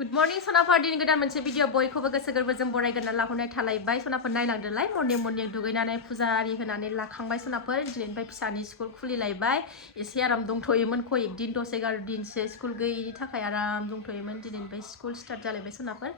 Good morning, Sonafor. Dini godan moनसे भिडिअ बयखौबो गोसो गोरबोजों बरायगोरना लाहरनाय थालायबाय सोनाफोर नायलांदोलाय मर्निं दुगैनानै फुजा आरि होनानै लाखांबाय सोनाफोर दिनैनिफ्राय फिसानि स्कुल खुलिलायबाय एसे आराम दंथ'योमोन कयेक दिन 10-11 दिनसो स्कुल गैयिनि थाखाय आराम दंथ'योमोन दिनैनिफ्राय स्कुल स्टार्ट जालायबाय सोनाफोर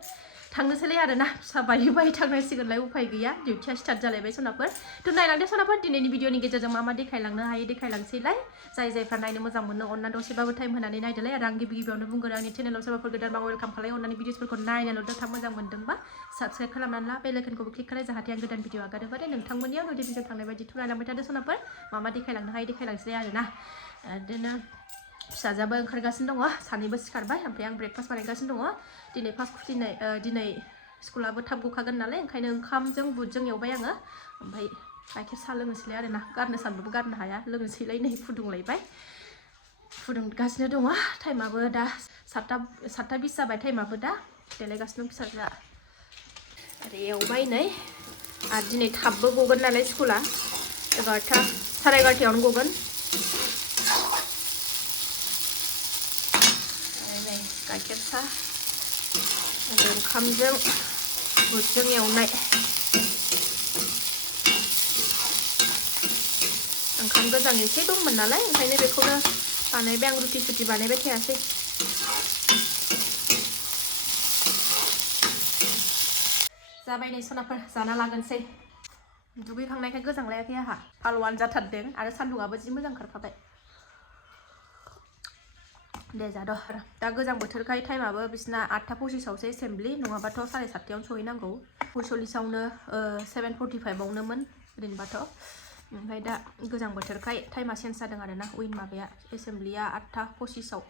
थांनोसैलाय आरोना फिसा बायै थांनांसिगोनलाय उपाय गैया डिउटिया स्टार्ट जालायबाय सोनाफोर थ' नायलांदो सोनाफोर दिनैनि भिडिअनि गेजेरजों मा मा देखायलांनो हायो देखायलांसैलाय जायफ्रा नायनो मोजां मोनो अनना दसेबाबो टाइम होनानै नायदोलाय आरो आं गिबियावनो बुंगोन आंनि चेनेलाव सोरबाफोर गोदानबा वेलकाम खालाय अननानै भिडिअसफोरखौ नायनानैल' था मोजां मोनदोंबा साबस्क्राइब खालामनानै ला बेल आइकनखौबो क्लिक खालाय जाहाथे आं गोदान भिडिअ आगारोबाथाय नोंथांमोननियाव नटिफिकेसन थांनाय बायदि थुनायलांबाय थादो सोनाफोर मा मा देखायलांनो हायो देखायलांसै आरोना बिदिनो फिसाजाबो ओंखारगासिनो दङ सानैबो सिखारबाय ओमफ्राय आं ब्रेकफास्ट बानायगासिनो दङ दिनै फार्स्ट खुलिनाय दिनै स्कुलाबो थाब गखागोन नालाय ओंखायनो ओंखामजों बुटजों एवबाय आङो ओमफ्राय गाइखेर साहा लोंनोसैलाय आरोना गारनो सानबाबो गारनो हाया लोंनोसैलाय नै फुदुंलायबाय फुदुंगासिनो दङ टाइमाबो दा 7:20 जाबाय टाइमाबो दा देलायगासिनो फिसाज्ला आरो एवबाय नै आरो दिनै थाबबो गगोन नालाय स्कुला 11टा 11:30आवनो गगोन नै गाइखेर साहा ओंखामजों बुटजों एवनाय ओंखाम गोजां एसे दंमोन नालाय ओंखायनो बेखौनो बानायबाय आं रुटि सुटि बानायबाय थायासै जाबाय नै सनाफोर जाना लागोनसै दुगैखांनायखाय गोजांलायाखै आहा फालवान जाथारदों आरो सान्दुंआबो जि मोजां खारखाबाय दे जाद' दा गोजां बोथोरखाय टाइमाबो बिसिना 8:25आवसो एसेम्बलि नङाबाथ' 7:30आवनो सहैनांगौ 45आवनो 7:45आवनोमोन ओरैनोबाथ' ओमफ्राय दा गोजां बोथोरखाय टाइमा चेन्ज जादों आरोना उइन माबाया एसेम्बलिया 8:25आव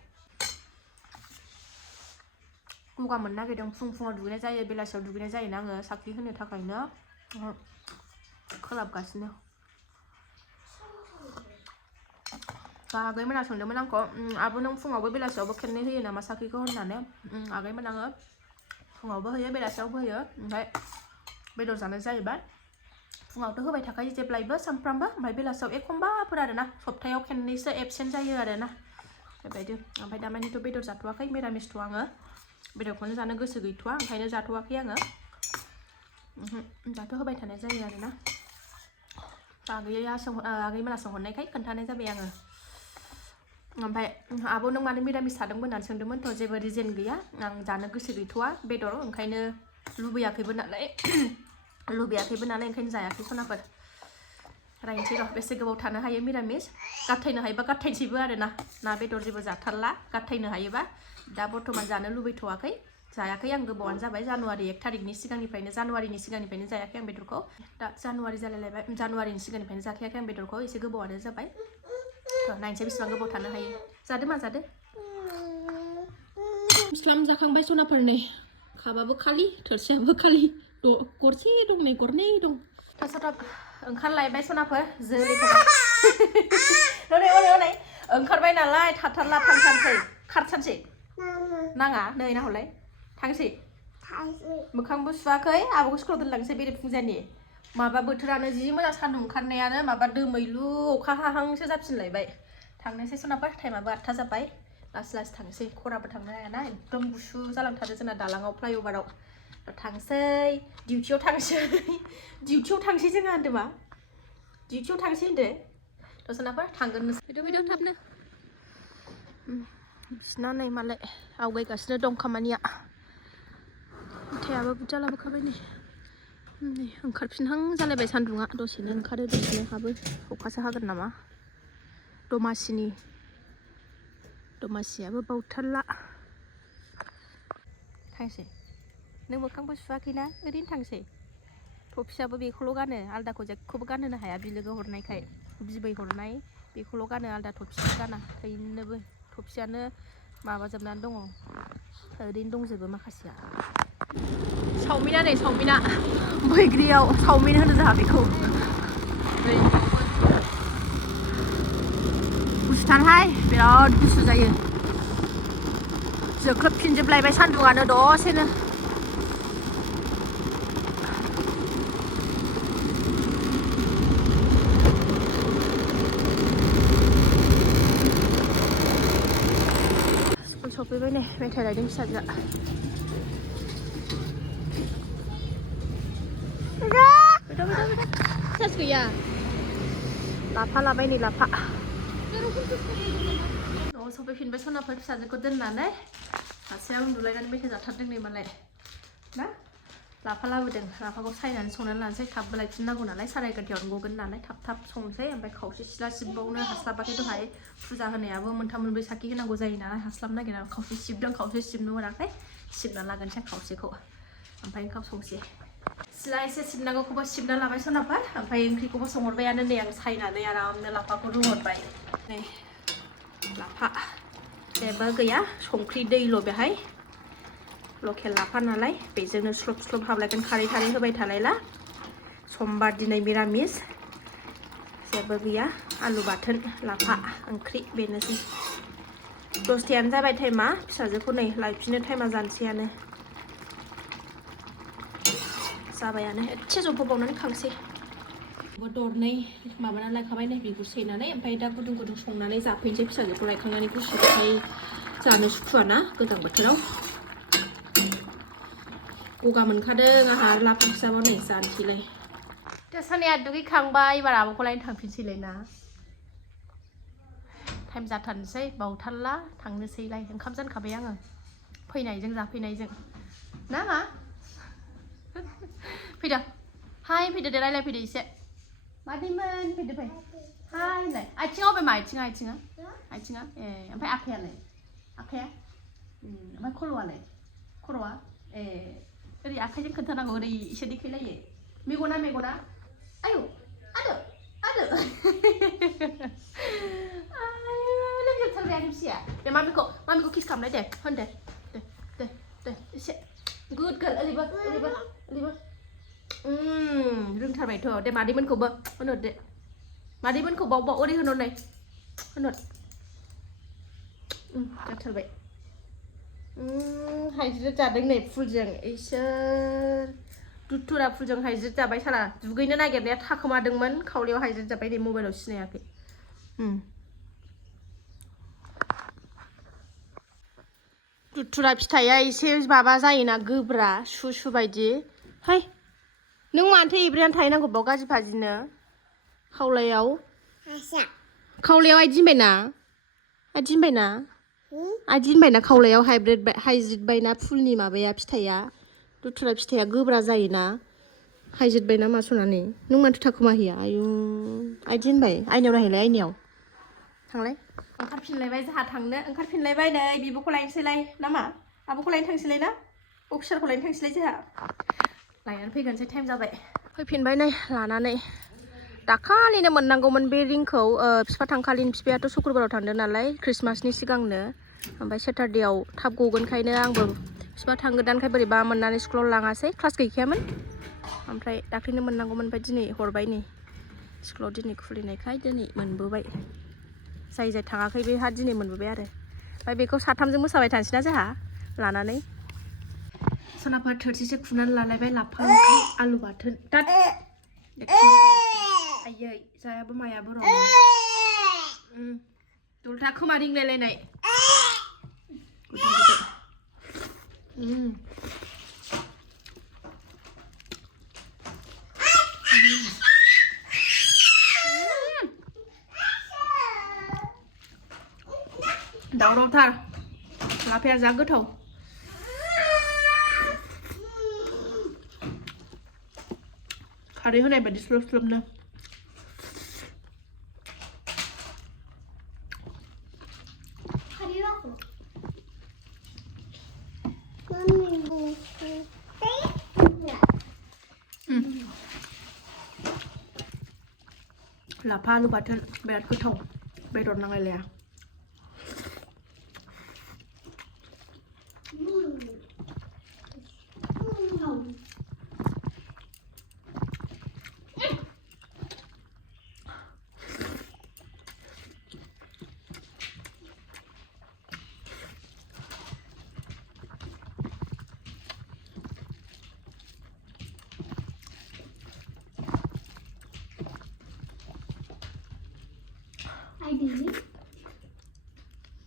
गगा मोननो नागिरदों फुङाव दुगैनाय जायो बेलासियाव दुगैनाय जायोना आङो साख्रि होनो थाखायनो खोलाबगासिनो आगैमोना सोंदोंमोन आंखौ आबो नों फुङावबो बेलासियावबो खेबनै होयो नामा साख्रिखौ होननानै आगैमोन आङो फुङावबो होयो बेलासियावबो होयो ओमफ्राय बेदर जानाय जायोबा फुङावथ' होबाय थाखायो जेब्लायबो सानफ्रामबो ओमफ्राय बेलासियाव एखमबाफोर आरोना सप्तायाव खेबनैसो एबसेन्ट जायो आरोना बेबायदि ओमफ्राय दामानिथ' बेदर जाथ'वाखै मिरामिसथ' आङो बेदरखौनो जानो गोसो गैथ'वा ओंखायनो जाथ'वाखै आङो दाथ' होबाय थानाय जायो आरोना आगैमोना सोंहरनायखाय खोन्थानाय जाबाय आङो ओमफ्राय आब' नों मानो मिरामिस थादोंमोन होननानै सोंदोंमोन थ' जेबो रिजन गैया आं जानो गोसो गैथ'वा बेदर ओंखायनो लुबैयाखैबो नालाय ओंखायनो जायाखै सनाफोर रायनोसै र' बेसे गोबाव थानो हायो मिरामिस गारथायनो हायोबा गारथायनोसैबो आरोना ना बेदर जेबो जाथारला गारथायनो हायोबा दा बर्थमान जानो लुबैथ'वाखै जायाखै आं गोबावानो जाबाय जानुवारि 1 तारिखनि सिगांनिफ्रायनो जायाखै आं बेदरखौ दा जानुवारि जालायलायबाय जानुवारिनि सिगांनिफ्रायनो जाखायाखै आं बेदरखौ एसे गोबावानो जाबाय नायनोसै बेसेबां गोबाव थानो हायो जादो मा जादो स्लाम जाखांबाय सनाफोर नै खाबाबो खालि थोरसियाबो खालि गरसे दं नै गरनै दं थाब ओंखारलायबाय सनाफोर जोलैखौ नै ओंखारबाय नालाय थाथारला थांथारसै खारथारसै नाङा नै नाहरलाय थांसै मोखांबो सुवाखै आब'खौ स्कुलाव दोनलांसै बेरे फुंजानि माबा बोथोरानो जि मोजां सान्दुं ओंखारनायानो माबा दोमैलु अखा हाहांसो जाफिनलायबाय थांनोसै सनाफोर टाइमाबो 8 जाबाय लासै थांसै खराबो थांनो हायाना एकदम गुसु जालांथारो जोंना दालाङाव फ्लाइअभाराव थांसै डिउटियाव थांसै जोंहा होनदों मा डिउटियाव थांसै होनदो थ' सनाफोर थांगोन फैद' थाबनो बिसिना नै मालाय आवगायगासिनो दं खामानिया इथायाबो बुरजा लाबोखाबाय नै ओंखारफिनहां जालायबाय सान्दुङा दसेनो ओंखारो दसेनो हाबो अखासो हागोन नामा दमासियाबो बावथारला थांसै नों मोखांबो सुवाखैना ओरैनो थांसै थफियाबो बेखौल' गानो आलदाखौ जेखौबो गानहोनो हाया बिलोगो हरनायखाय बिबै हरनाय बेखौल' गानो आलदा थफियाबो गाना थैनोबो थफियानो माबाजोबनानै दङ ओरैनो दंजोबो माखासेया चावमिना बैग्रियाव चावमिन होनो जोंहा बेखौ गुसुथारहाय बिराद गुसु जायो जोख्लोबफिनजोबलायबाय सान्दुङानो दसेनो सफैबाय नै मेथाइ लायदों फिसाजोआ Sas gwiya. Lafa labaय नै lafa. न'आव सफैफिनबाय सनाफोर फिसाजोखौ दोननानै सासेया उन्दुलायनानै मेथाइ जाथारदों नै मालाय ना लाफा लाबोदों लाफाखौ सायनानै संनानै लानोसै थाबबो लायफिननांगौ नालाय 11:30आवनो गगोन नालाय थाब थाब संसै ओमफ्राय खावसे सिला सिबबावनो हास्लाबाखै दहाय फुजा होनायाबो मोनथाम मोनब्रै साखि होनांगौ जायो नालाय हास्लाबनो नागिरा खावसे सिबदों खावसे सिबनो मोनाखै सिबना लागोनसै खावसेखौ ओमफ्राय ओंखाम संसै सिला एसे सिबनांगौखौबो सिबना लाबाय सनाफोर ओमफ्राय ओंख्रिखौबो संहरबायानो नै आं सायनानै आरामनो लाफाखौ रुहरबाय नै लाफा जेबो गैया संख्रि दैल' बेहाय लकेल लाफा नालाय बेजोंनो स्लब स्लब हाबलायगोन खारै खारै होबाय थालायला समबार दिनै मिरामिस जेबो गैया आलु बाथोन लाफा ओंख्रि बेनोसै 10:00 जाबाय टाइमा फिसाजोखौ नै लायफिननो टाइमा जानोसैयानो जाबायानो एसे जबहोबावनानै खांसै दरनै माबानानै लायखाबाय नै बिगुर सैनानै ओमफ्राय दा गुदुं गुदुं संनानै जाफैनोसै फिसाजोखौ लायखांनानै गुसुखाय जानो सुखुवाना गोजां बोथोराव गगा मोनखादों आंहा लाफा फिसाबा नै जानोसैलाय दा सानैया दुगैखांबाय एबार आब'खौ लायनो थांफिनसैलाय ना टाइम जाथारनोसै बावथारला थांनोसैलाय ओंखाम जानखाबाय आङो फैनायजों जाफैनायजों ना मा फैदो हाय फैदो दे रायलायफैदो एसे मादैमोन फैदो फै हाय होनलाय आथिङा अबे मा आथिङा ए ओमफ्राय आखायालाय आखाया ओमफ्राय खर'आ ए ओरै आखाइजों खोन्थानांगौ ओरै एसे देखायलायो मेगना आयौ आदो लोमजाथारबाय आंनि फिसाया दे मामिखौ किस खालामलाय दे होन दे एसे गुड गार्ल ओरैबो रोंथारबायथ' दे मादैमोनखौबो होनहर दे मादैमोनखौ बाव ओरै होनहरनाय होनहर जाथारबाय हाइज्रिद जादों नै फुलजों इसोर दुथुरा फुलजों हाइज्रिद जाबाय साला दुगैनो नागिरनाया थाखोमादोंमोन खावलायाव हाइज्रिद जाबाय नै मबाइलाव सिनायाखै दुथुरा फिथाइया एसे माबा जायोना गोब्रा सु बायदि हाय नों मानोथो एब्रेनानै थाहैनांगौ बाव गाज्रि फाजिनो खावलायाव आदिनबायना खावलायाव हाइज्रिद बायना फुलनि माबाया फिथाइया दुथुरा फिथाइया गोब्रा जायोना हाइज्रिद बायना मा सनानै नों मानोथो थाखोमाहैया आयु आदिनबाय आइनायाव नायहैलाय आइनायाव थांलाय ओंखारफिनलायबाय जोंहा थांनो ओंखारफिनलायबाय नै बिब'खौ लायनोसैलाय नामा आब'खौ लायनो थांसैलाय ना अफिसारखौ लायनो थांसैलाय जोंहा लायनानै फैगोनसै टाइम जाबाय फैफिनबाय नै लानानै दाखालिनो मोननांगौमोन बे रिंखौ बिफा थांखालिनि बिफायाथ' शुक्रबाराव थांदों नालाय ख्रिस्टमासनि सिगांनो ओमफ्राय सेटारडेआव थाब गगोनखायनो आंबो बिफा थांगोदानखाय बोरैबा मोननानै स्कुलाव लाङासै क्लास गैखायामोन ओमफ्राय दाख्लैनो मोननांगौमोन ओमफ्राय दिनै हरबाय नै स्कुलाव दिनै खुलिनायखाय दिनै मोनबोबाय जाय थाङाखै बेहा दिनै मोनबोबाय आरो ओमफ्राय बेखौ साथामजों मोसाबाय थानोसै ना जोंहा लानानै सनाफोर थोरसिसे खुनानै लालायबाय लाफा ओंख्रि आलु बाथोन दाद आयै जायाबो मायाबो र' दलथा खोमा रिंलायलायनाय दावरावथार लाफाया जा गोथाव खारै होनाय बायदि स्लब स्लबनो लाफा आलु बाथोन बिराद गोथाव बेदर नांलायलाया